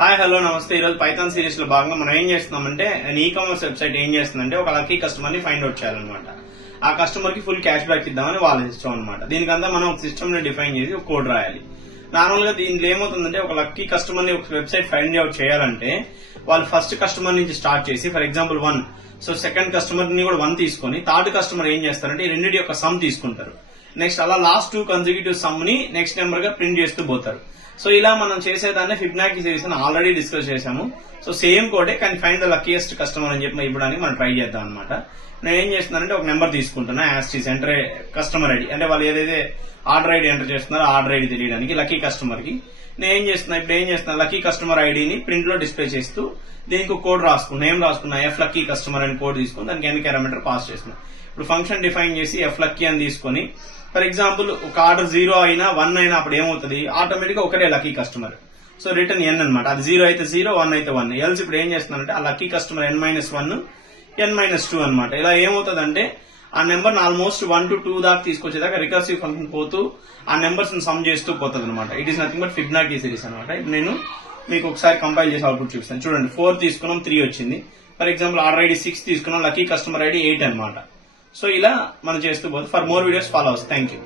Hi hello నమస్తే. ఈరోజు Python series లో భాగంగా మనం ఏం చేస్తున్నామంటే ఈ కామర్స్ వెబ్సైట్ ఏం చేస్తుందంటే ఒక లక్కీ కస్టమర్ ని ఫైండ్ అవుట్ చేయాలన్నమాట. ఆ కస్టమర్ కి ఫుల్ క్యాష్ బ్యాక్ ఇద్దామని వాళ్ళ ఇష్టం అనమాట. దీనికంతా మనం ఒక సిస్టమ్ ని డిఫైన్ చేసి ఒక కోడ్ రాయాలి. నార్మల్ గా దీంట్లో ఏమవుతుందంటే ఒక లక్కీ కస్టమర్ ని ఒక వెబ్సైట్ ఫైండ్ అవుట్ చేయాలంటే వాళ్ళు ఫస్ట్ కస్టమర్ నుంచి స్టార్ట్ చేసి for example 1, so second customer ని కూడా 1 తీసుకొని థర్డ్ కస్టమర్ ఏం చేస్తారంటే ఈ రెండింటి యొక్క సమ్ తీసుకుంటారు. నెక్స్ట్ అలా లాస్ట్ 2 కన్సిక్యూటివ్ సమ్ ని నెక్స్ట్ నెంబర్ గా ప్రింట్ చేస్తూ పోతారు. సో ఇలా మనం చేసేదాన్ని ఫిబ్నాకీ సిరీస్ అని ఆల్రెడీ డిస్కస్ చేశాము. సో సేమ్ కోడే కానీ ఫైండ్ ద లక్కీయెస్ట్ కస్టమర్ అని చెప్పి ఇవ్వడానికి మనం ట్రై చేద్దాం అనమాట. నేను ఏం చేస్తున్నానంటే ఒక నెంబర్ తీసుకుంటున్నా యాస్టీస్ ఎంటర్ కస్టమర్ ఐడి, అంటే వాళ్ళు ఏదైతే ఆర్డర్ ఐడి ఎంటర్ చేస్తున్నారో ఆర్డర్ ఐడి తెలియడానికి లక్కీ కస్టమర్ కి నేను ఏం చేస్తున్నా లక్కీ కస్టమర్ ఐడిని ప్రింట్ లో డిస్ప్లే చేస్తూ దీనికి కోడ్ రాసుకున్నా. ఏం రాసుకున్నా ఎఫ్ లక్కీ కస్టమర్ అని కోడ్ తీసుకుని దానికి ఎన్ని పారామీటర్ పాస్ చేస్తున్నా. ఇప్పుడు ఫంక్షన్ డిఫైన్ చేసి ఎఫ్ లక్కీ అని తీసుకొని ఫర్ ఎగ్జాంపుల్ ఒక ఆర్డర్ 0 అయినా 1 అయినా అప్పుడు ఏమవుతుంది ఆటోమేటిక్ గా ఒకటే లక్కీ కస్టమర్. సో రిటర్న్ ఎన్ అనమాట. అది 0 అయితే 0, 1 అయితే 1. ఎల్స్ ఇప్పుడు ఏం చేస్తున్నానంటే ఆ లక్కీ కస్టమర్ n-1 n-2 అనమాట. ఇలా ఏమవుతుంది అంటే ఆ నెంబర్ ఆల్మోస్ట్ 1 to 2 దాకా తీసుకొచ్చేదాకా రికర్సివ్ ఫంక్షన్ పోతూ ఆ నెంబర్స్ సమ్ చేస్తూ పోతుంది అనమాట. It is nothing but Fibonacci series అనమాట. నేను మీకు ఒకసారి కంపైల్ చేసి అవుట్పుట్ చూపిస్తాను. చూడండి 4 తీసుకున్నాం 3 వచ్చింది. ఫర్ ఎగ్జాంపుల్ ఆర్డర్ ఐడి 6 తీసుకున్నాం, లక్కీ కస్టమర్ ఐడి 8 అనమాట. సో ఇలా మనం చేస్తూ పోతే ఫర్ మోర్ వీడియోస్ ఫాలో అవ్వచ్చు. Thank you.